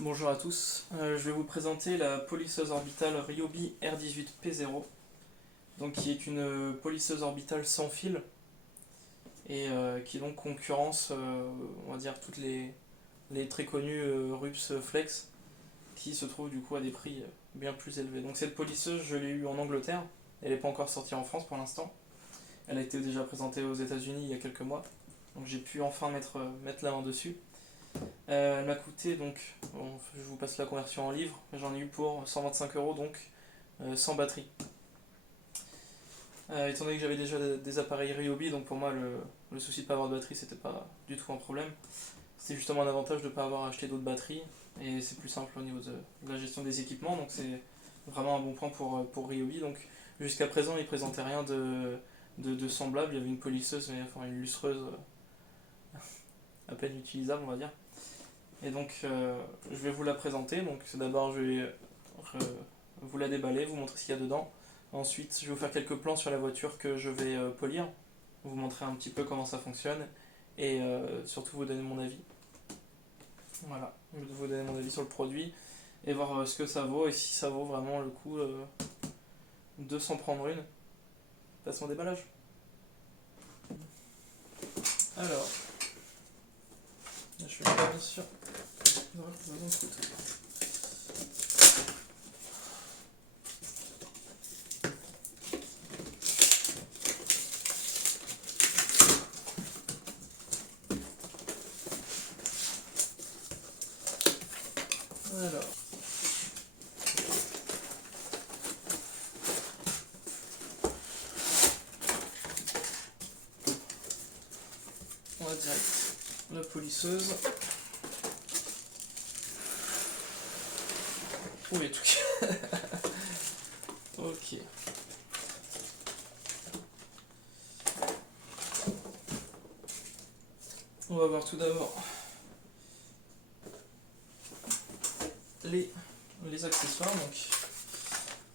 Bonjour à tous, je vais vous présenter la polisseuse orbitale Ryobi R18P0, donc qui est une polisseuse orbitale sans fil et qui donc concurrence, on va dire, toutes les très connues RUPS Flex qui se trouvent du coup à des prix bien plus élevés. Donc cette polisseuse, je l'ai eue en Angleterre, elle n'est pas encore sortie en France pour l'instant, elle a été déjà présentée aux États-Unis il y a quelques mois, donc j'ai pu enfin mettre la main dessus. Elle m'a coûté donc, bon, je vous passe la conversion en livres, j'en ai eu pour 125 € donc sans batterie. Étant donné que j'avais déjà des appareils Ryobi, donc pour moi le souci de ne pas avoir de batterie c'était pas du tout un problème. C'était justement un avantage de ne pas avoir acheté d'autres batteries et c'est plus simple au niveau de la gestion des équipements, donc c'est vraiment un bon point pour Ryobi. Donc jusqu'à présent ils présentaient rien de semblable, il y avait une polisseuse, mais enfin une lustreuse à peine utilisable on va dire. Et donc je vais vous la présenter. Donc d'abord je vais vous la déballer, vous montrer ce qu'il y a dedans. Ensuite je vais vous faire quelques plans sur la voiture que je vais polir, vous montrer un petit peu comment ça fonctionne et surtout vous donner mon avis. Voilà, je vais vous donner mon avis sur le produit et voir ce que ça vaut et si ça vaut vraiment le coup de s'en prendre une. Passe mon déballage. Alors, je vais pas bien sûr. Alors, on va direct la polisseuse. Oh, il y a tout. Ok. On va voir tout d'abord les accessoires. Donc,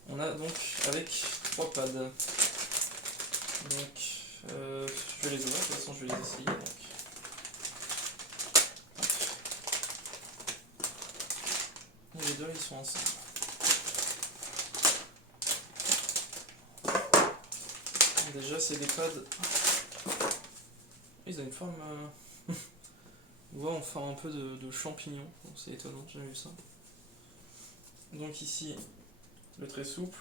on a donc avec 3 pads. Donc, je vais les ouvrir, de toute façon je vais les essayer. Donc. Les deux ils sont ensemble. Déjà c'est des pads. Ils ont une forme. On voit en forme un peu de champignon. Bon, c'est étonnant, j'ai jamais vu ça. Donc ici le très souple.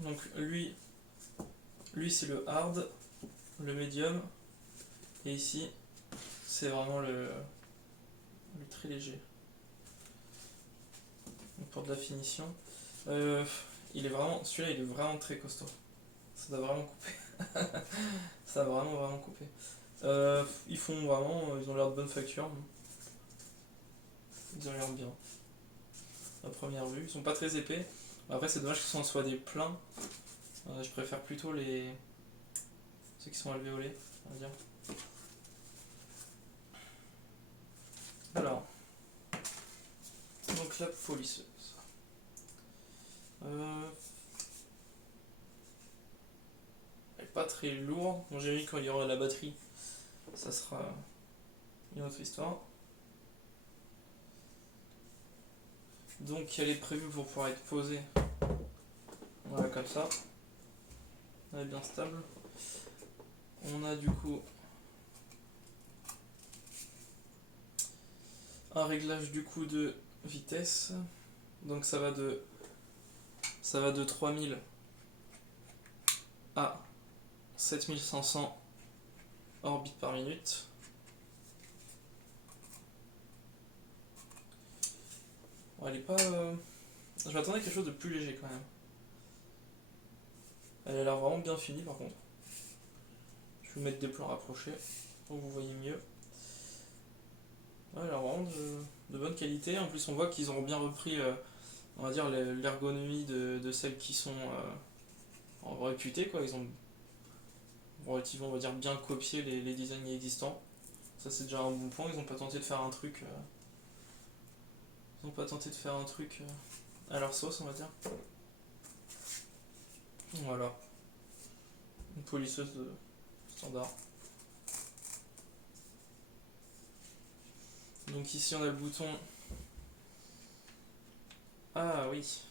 Donc lui c'est le hard, le medium, et ici c'est vraiment le très léger. Donc pour de la finition, il est vraiment, celui-là il est vraiment très costaud. Ça doit vraiment couper. Ça a vraiment coupé. Ils font vraiment, ils ont l'air de bonne facture. Ils ont l'air bien. À première vue, ils sont pas très épais. Après c'est dommage que ce soit des pleins. Je préfère plutôt ceux qui sont alvéolés, on va dire. Alors, donc la polisseuse. Elle est pas très lourde. Bon, j'ai vu quand il y aura la batterie, ça sera une autre histoire. Donc elle est prévue pour pouvoir être posée. Voilà, comme ça. Elle est bien stable. On a du coup un réglage du coup de vitesse. Donc ça va de 3000 à 7500 orbites par minute. Bon, elle est pas. Je m'attendais à quelque chose de plus léger quand même. Elle a l'air vraiment bien finie par contre. Je vais vous mettre des plans rapprochés pour que vous voyez mieux. Ouais, elle a vraiment de bonne qualité. En plus, on voit qu'ils auront bien repris, on va dire, l'ergonomie de celles qui sont réputées, quoi. Ils ont relativement, on va dire, bien copié les designs existants. Ça, c'est déjà un bon point. Ils n'ont pas tenté de faire un truc. Ils n'ont pas tenté de faire un truc à leur sauce, on va dire. Voilà. Une polisseuse standard. Donc ici on a le bouton. Ah oui.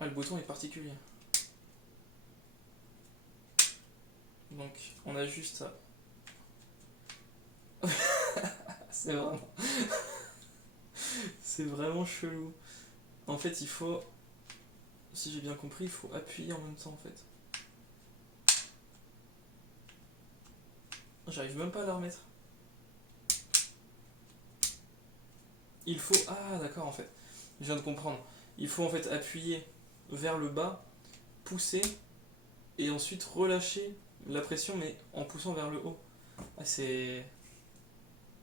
Ah, le bouton est particulier. Donc on a juste à... c'est vraiment... c'est vraiment chelou. En fait il faut... Si j'ai bien compris, il faut appuyer en même temps en fait. J'arrive même pas à la remettre. Il faut... Ah d'accord en fait. Je viens de comprendre. Il faut en fait appuyer vers le bas, pousser, et ensuite relâcher la pression mais en poussant vers le haut. Ah c'est...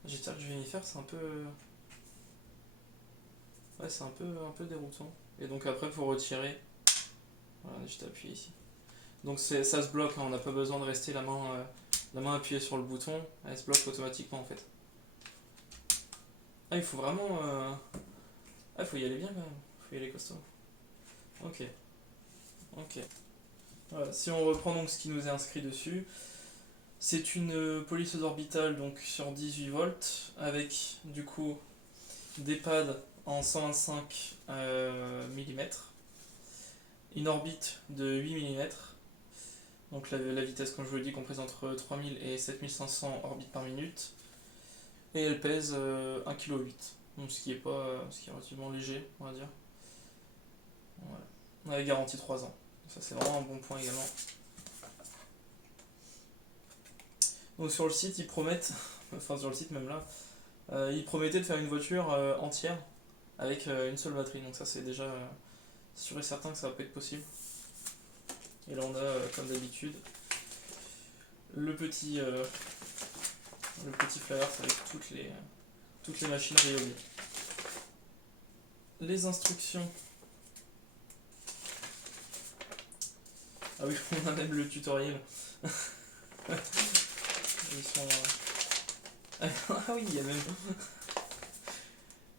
J'espère que je vais y faire, c'est un peu... Ouais c'est un peu déroutant. Et donc après pour retirer, voilà, juste appuyer ici. Donc ça se bloque, hein, on n'a pas besoin de rester la main appuyée sur le bouton, elle se bloque automatiquement en fait. Ah il faut vraiment... Ah il faut y aller bien quand même, il faut y aller costaud. Ok, ok. Voilà, si on reprend donc ce qui nous est inscrit dessus, c'est une police orbitale donc sur 18 volts avec du coup des pads en 125 mm, une orbite de 8 mm, donc la vitesse comme je vous l'ai dit comprise entre 3000 et 7500 orbites par minute, et elle pèse 1,8 kg, donc ce qui est relativement léger on va dire. Voilà. On avait garanti 3 ans, ça c'est vraiment un bon point également. Donc sur le site ils promettent, enfin sur le site même là, ils promettaient de faire une voiture entière avec une seule batterie, donc ça c'est déjà sûr et certain que ça va pas être possible. Et là on a comme d'habitude le petit flyer avec toutes les machines Ryobi. Les instructions. Ah oui, on a même le tutoriel. Ils sont... Ah oui, il y a même...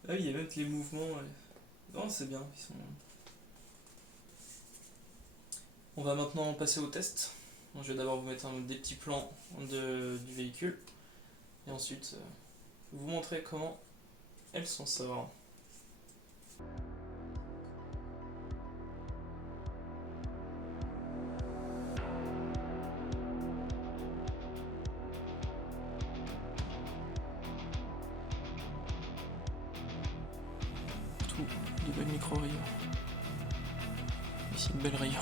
Ah oui, il y a même les mouvements. Non, c'est bien. Ils sont... On va maintenant passer au test. Donc, je vais d'abord vous mettre des petits plans du véhicule. Et ensuite, vous montrer comment elles s'en sortent. De belles micro-rayons. Ici une belle rayon.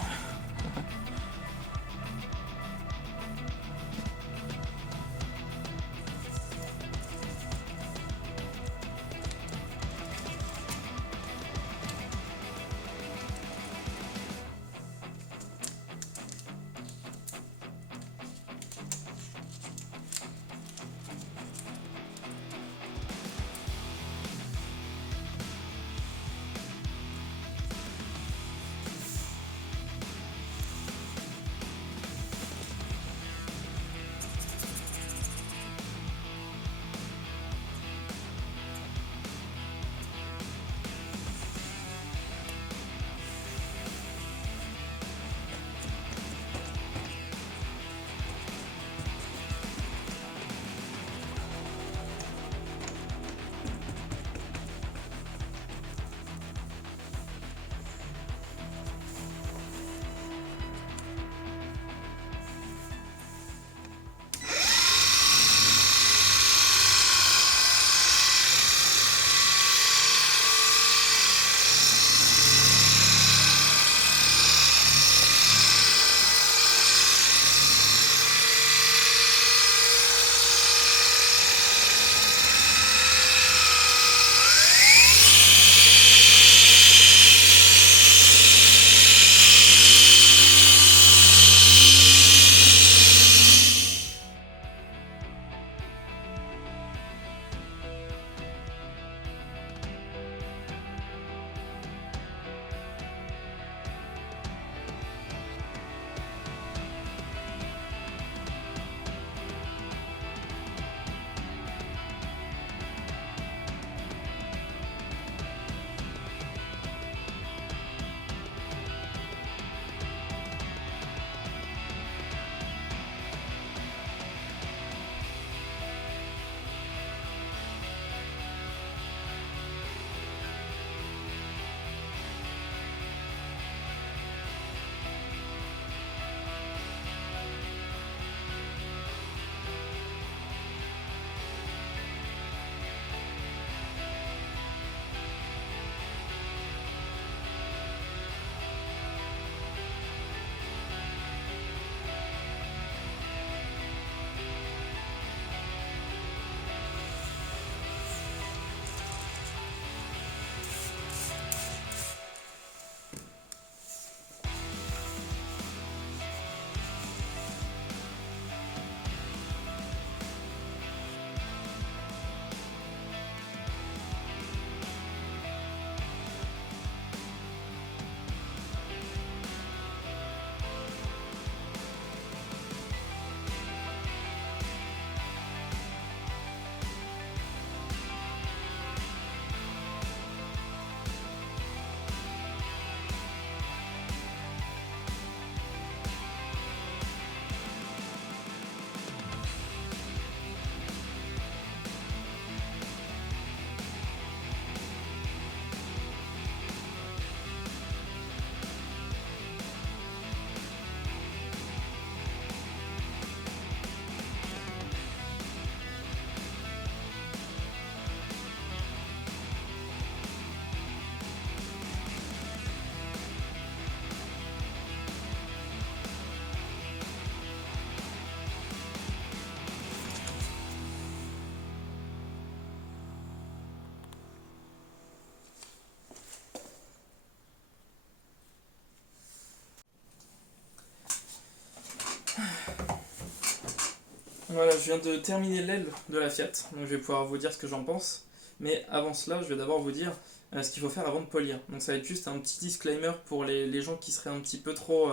Voilà, je viens de terminer l'aile de la Fiat, donc je vais pouvoir vous dire ce que j'en pense. Mais avant cela, je vais d'abord vous dire ce qu'il faut faire avant de polir. Donc ça va être juste un petit disclaimer pour les gens qui seraient un petit peu trop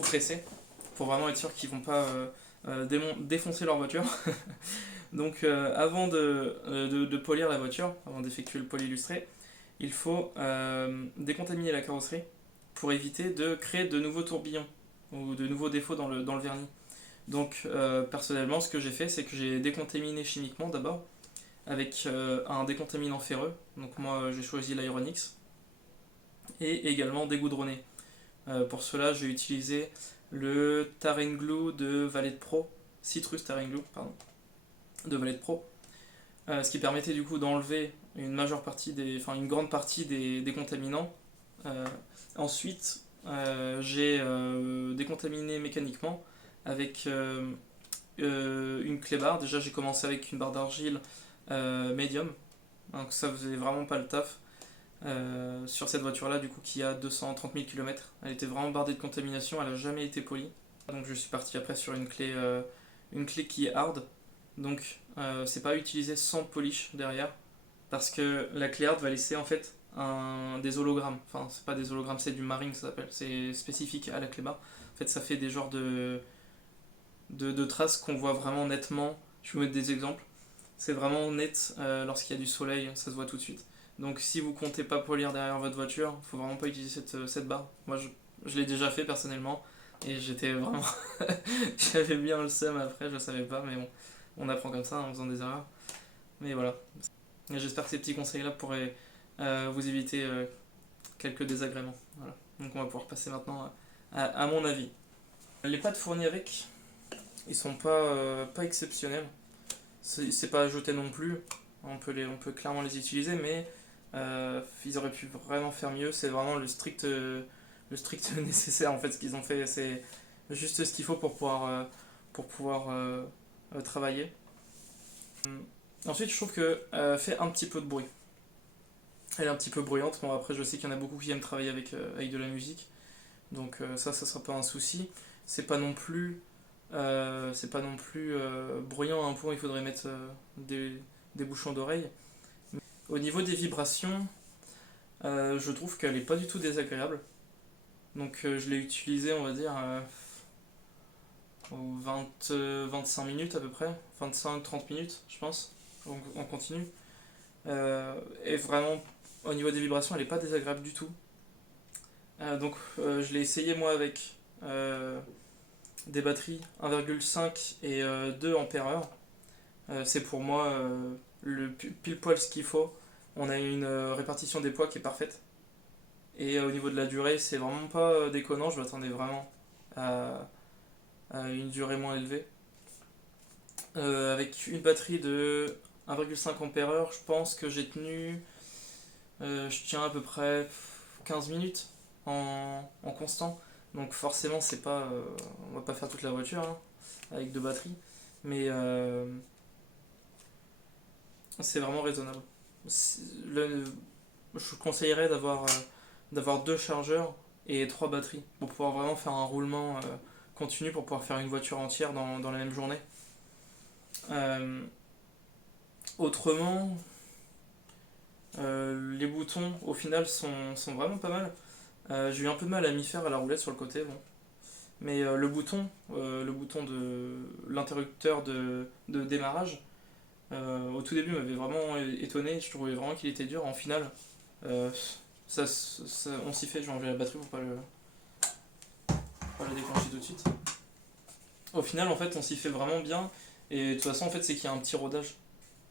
pressés, pour vraiment être sûr qu'ils vont pas défoncer leur voiture. Donc avant de polir la voiture, avant d'effectuer le poli illustré, il faut décontaminer la carrosserie pour éviter de créer de nouveaux tourbillons ou de nouveaux défauts dans le vernis. Donc personnellement, ce que j'ai fait, c'est que j'ai décontaminé chimiquement d'abord avec un décontaminant ferreux. Donc moi, j'ai choisi l'Ironix et également dégoudronné. Pour cela, j'ai utilisé le Terrain Glue de Valette Pro, Citrus Terrain Glue, pardon, de Valette Pro, ce qui permettait du coup d'enlever une grande partie des contaminants. Ensuite, j'ai décontaminé mécaniquement avec une clé barre. Déjà, j'ai commencé avec une barre d'argile médium, donc ça faisait vraiment pas le taf. Sur cette voiture là, du coup, qui a 230 000 km, elle était vraiment bardée de contamination, elle a jamais été polie. Donc je suis parti après sur une clé qui est hard. Donc c'est pas utilisé sans polish derrière, parce que la clé hard va laisser en fait des hologrammes. Enfin, c'est pas des hologrammes, c'est du marring, ça s'appelle. C'est spécifique à la clé barre. En fait, ça fait des genres de traces qu'on voit vraiment nettement. Je vais vous mettre des exemples. C'est vraiment net lorsqu'il y a du soleil, ça se voit tout de suite. Donc si vous comptez pas polir derrière votre voiture, faut vraiment pas utiliser cette barre. Moi je l'ai déjà fait personnellement et j'étais vraiment. J'avais bien le seum après, je savais pas, mais bon, on apprend comme ça en faisant des erreurs. Mais voilà. Et j'espère que ces petits conseils là pourraient vous éviter quelques désagréments. Voilà. Donc on va pouvoir passer maintenant à mon avis. Les pâtes fournies avec, ils sont pas exceptionnels. C'est pas à jeter non plus. On peut clairement les utiliser, mais ils auraient pu vraiment faire mieux. C'est vraiment le strict nécessaire en fait ce qu'ils ont fait. C'est juste ce qu'il faut pour pouvoir travailler. Ensuite, je trouve que fait un petit peu de bruit. Elle est un petit peu bruyante. Bon, après, je sais qu'il y en a beaucoup qui aiment travailler avec de la musique. Donc ça sera pas un souci. C'est pas non plus, bruyant à un point où il faudrait mettre des bouchons d'oreille. Au niveau des vibrations, je trouve qu'elle est pas du tout désagréable. Donc je l'ai utilisée, on va dire, aux 25 minutes à peu près, 25-30 minutes, je pense, en continu. Et vraiment, au niveau des vibrations, elle est pas désagréable du tout. Donc je l'ai essayé moi avec des batteries 1,5 et 2 ampères-heure. C'est pour moi le pile poil ce qu'il faut. On a une répartition des poids qui est parfaite. Et au niveau de la durée, c'est vraiment pas déconnant. Je m'attendais vraiment à une durée moins élevée. Avec une batterie de 1,5 ampères-heure, je pense que j'ai tenu. Je tiens à peu près 15 minutes en constant. Donc forcément, c'est pas, on va pas faire toute la voiture hein, avec deux batteries. Mais c'est vraiment raisonnable. Je conseillerais d'avoir deux chargeurs et trois batteries pour pouvoir vraiment faire un roulement continu pour pouvoir faire une voiture entière dans la même journée. Euh, Autrement, les boutons au final sont vraiment pas mal. J'ai eu un peu de mal à m'y faire à la roulette sur le côté, bon. Mais le bouton de l'interrupteur de démarrage, au tout début m'avait vraiment étonné. Je trouvais vraiment qu'il était dur. En finale, euh, on s'y fait. J'ai enlevé la batterie pour pas la déclencher tout de suite. Au final, en fait, on s'y fait vraiment bien. Et de toute façon, en fait, c'est qu'il y a un petit rodage.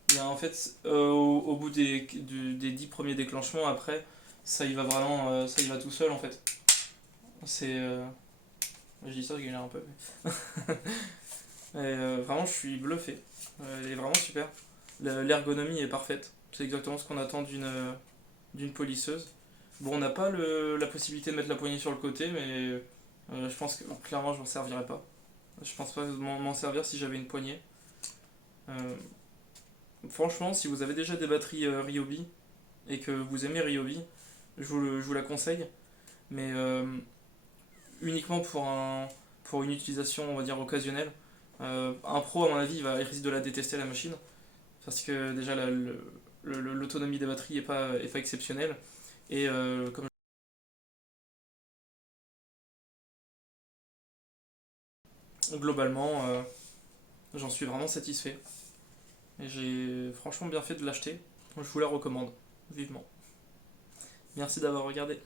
Il y a en fait, au bout des 10 premiers déclenchements, après, ça y va vraiment, ça y va tout seul en fait. C'est. Je dis ça, je galère un peu. Et, vraiment, je suis bluffé. Elle est vraiment super. L'ergonomie est parfaite. C'est exactement ce qu'on attend d'une polisseuse. Bon, on n'a pas la possibilité de mettre la poignée sur le côté, mais je pense que clairement, je m'en servirais pas. Je pense pas m'en servir si j'avais une poignée. Euh, Franchement, si vous avez déjà des batteries Ryobi et que vous aimez Ryobi, je vous la conseille. Mais uniquement pour une utilisation, on va dire, occasionnelle. Un pro, à mon avis, il risque de la détester la machine, parce que déjà l'autonomie des batteries est pas exceptionnelle. Et comme globalement, j'en suis vraiment satisfait. Et j'ai franchement bien fait de l'acheter. Je vous la recommande, vivement. Merci d'avoir regardé.